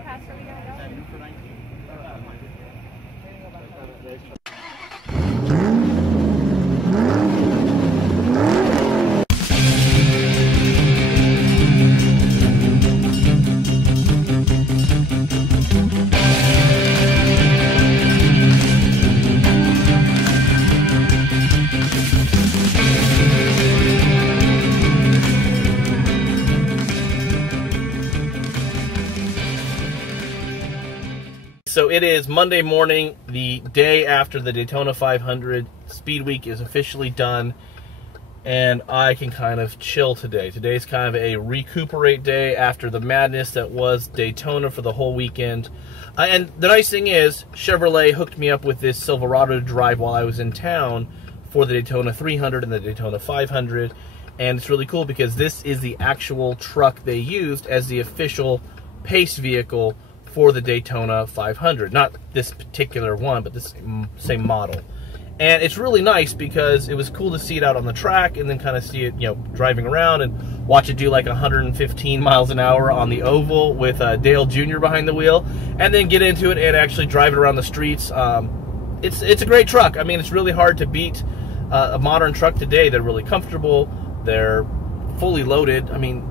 fast are we going to go? So it is Monday morning, the day after the Daytona 500. Speed Week is officially done, and I can kind of chill today. Today's kind of a recuperate day after the madness that was Daytona for the whole weekend. And the nice thing is, Chevrolet hooked me up with this Silverado to drive while I was in town for the Daytona 300 and the Daytona 500. And it's really cool because this is the actual truck they used as the official pace vehicle for the Daytona 500. Not this particular one, but this same model. And it's really nice because it was cool to see it out on the track and then kind of see it, you know, driving around and watch it do like 115 miles an hour on the oval with Dale Jr. behind the wheel, and then get into it and actually drive it around the streets. It's a great truck. I mean, it's really hard to beat a modern truck today. They're really comfortable. They're fully loaded. I mean,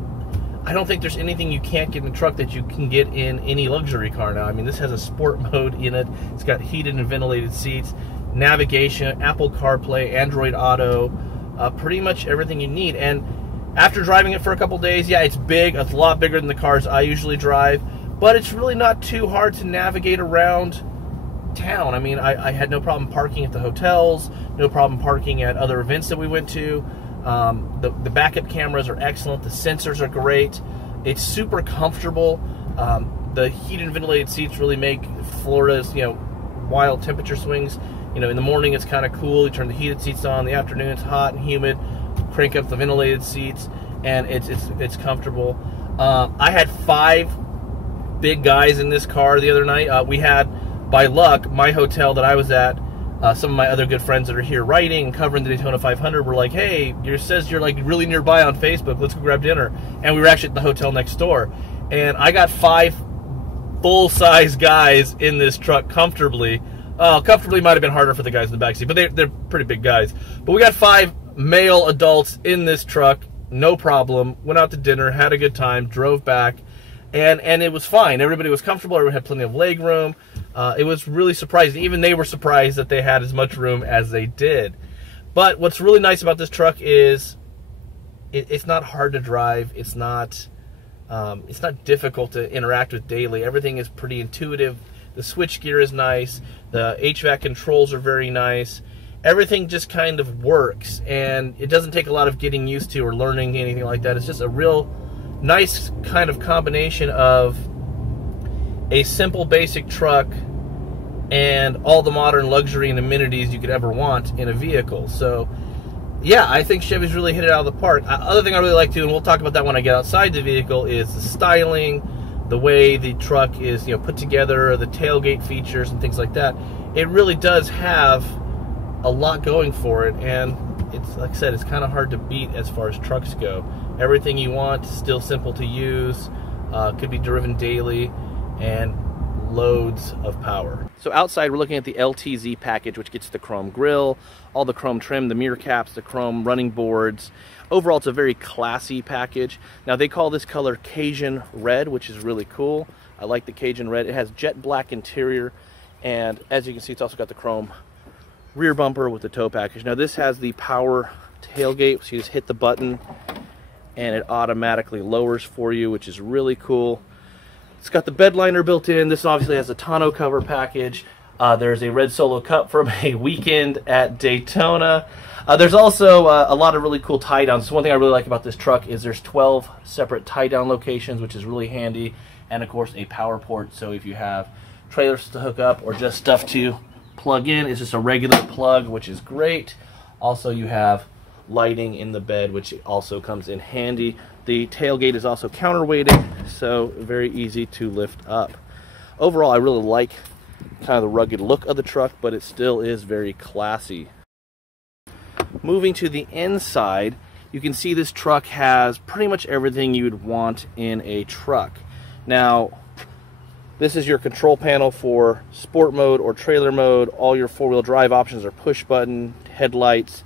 I don't think there's anything you can't get in a truck that you can get in any luxury car now. I mean, this has a sport mode in it. It's got heated and ventilated seats, navigation, Apple CarPlay, Android Auto, pretty much everything you need. And after driving it for a couple days, yeah, it's big. It's a lot bigger than the cars I usually drive, but it's really not too hard to navigate around town. I mean, I had no problem parking at the hotels, no problem parking at other events that we went to. The backup cameras are excellent. The sensors are great. It's super comfortable. The heated and ventilated seats really make Florida's, you know, wild temperature swings. You know, in the morning it's kind of cool. You turn the heated seats on. In the afternoon it's hot and humid. Crank up the ventilated seats, and it's comfortable. I had 5 big guys in this car the other night. We had, by luck, my hotel that I was at. Some of my other good friends that are here writing and covering the Daytona 500 were like, hey, it says you're like really nearby on Facebook. Let's go grab dinner. And we were actually at the hotel next door. And I got 5 full-size guys in this truck comfortably. Comfortably might have been harder for the guys in the backseat, but they're pretty big guys. But we got 5 male adults in this truck, no problem. Went out to dinner, had a good time, drove back, and it was fine. Everybody was comfortable. Everyone had plenty of leg room. It was really surprising. Even they were surprised that they had as much room as they did. But what's really nice about this truck is it's not hard to drive. It's not difficult to interact with daily. Everything is pretty intuitive. The switchgear is nice. The HVAC controls are very nice. Everything just kind of works, and it doesn't take a lot of getting used to or learning anything like that. It's just a real nice kind of combination of a simple basic truck and all the modern luxury and amenities you could ever want in a vehicle. So yeah, I think Chevy's really hit it out of the park. Other thing I really like too, and we'll talk about that when I get outside the vehicle, is the styling, the way the truck is, you know, put together, the tailgate features and things like that. It really does have a lot going for it, and it's, like I said, it's kind of hard to beat as far as trucks go. Everything you want, still simple to use, could be driven daily, and loads of power. So outside we're looking at the LTZ package, which gets the chrome grille, all the chrome trim, the mirror caps, the chrome running boards. Overall, it's a very classy package. Now they call this color Cajun Red, which is really cool. I like the Cajun Red. It has jet black interior, and as you can see, it's also got the chrome rear bumper with the tow package. Now this has the power tailgate, so you just hit the button and it automatically lowers for you, which is really cool. It's got the bed liner built in. This obviously has a tonneau cover package. There's a red Solo Cup from a weekend at Daytona. There's also a lot of really cool tie downs. So one thing I really like about this truck is there's 12 separate tie down locations, which is really handy. And of course a power port, so if you have trailers to hook up or just stuff to plug in, it's just a regular plug, which is great. Also you have lighting in the bed, which also comes in handy. The tailgate is also counterweighted, so very easy to lift up. Overall, I really like kind of the rugged look of the truck, but it still is very classy. Moving to the inside, you can see this truck has pretty much everything you'd want in a truck. Now, This is your control panel for sport mode or trailer mode. All your four-wheel drive options are push button, headlights.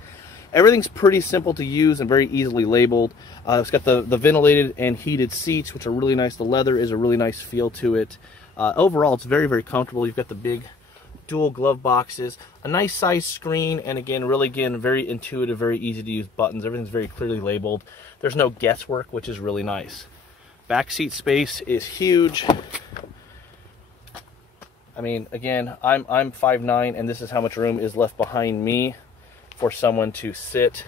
Everything's pretty simple to use and very easily labeled. It's got the ventilated and heated seats, which are really nice. The leather is a really nice feel to it. Overall, it's very, very comfortable. You've got the big dual glove boxes, a nice size screen, and again, very intuitive, very easy to use buttons. Everything's very clearly labeled. There's no guesswork, which is really nice. Back seat space is huge. I mean, again, I'm 5'9", and this is how much room is left behind me for someone to sit.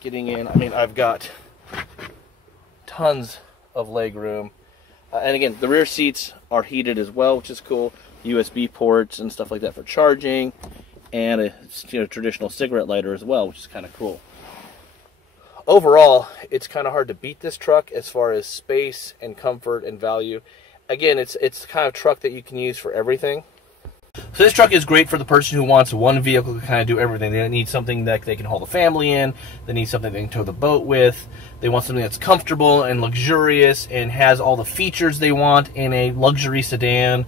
Getting in, I mean, I've got tons of leg room. And again, the rear seats are heated as well, which is cool. USB ports and stuff like that for charging, and a traditional cigarette lighter as well, which is kind of cool. Overall, it's kind of hard to beat this truck as far as space and comfort and value. Again, it's the kind of truck that you can use for everything. So this truck is great for the person who wants one vehicle to kind of do everything. They need something that they can haul the family in. They need something they can tow the boat with. They want something that's comfortable and luxurious and has all the features they want in a luxury sedan.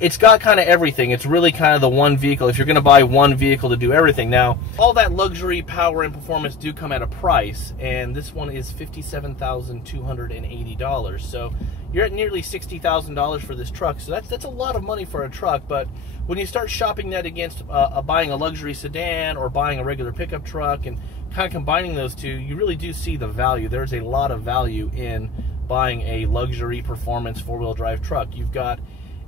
It's got kind of everything. It's really kind of the one vehicle, if you're going to buy one vehicle to do everything. Now, all that luxury, power, and performance do come at a price, and this one is $57,280. So you're at nearly $60,000 for this truck. So that's a lot of money for a truck, but when you start shopping that against buying a luxury sedan or buying a regular pickup truck and kind of combining those two, you really do see the value. There's a lot of value in buying a luxury performance four-wheel drive truck. You've got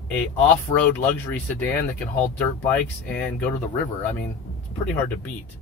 a off-road luxury sedan that can haul dirt bikes and go to the river. I mean, it's pretty hard to beat.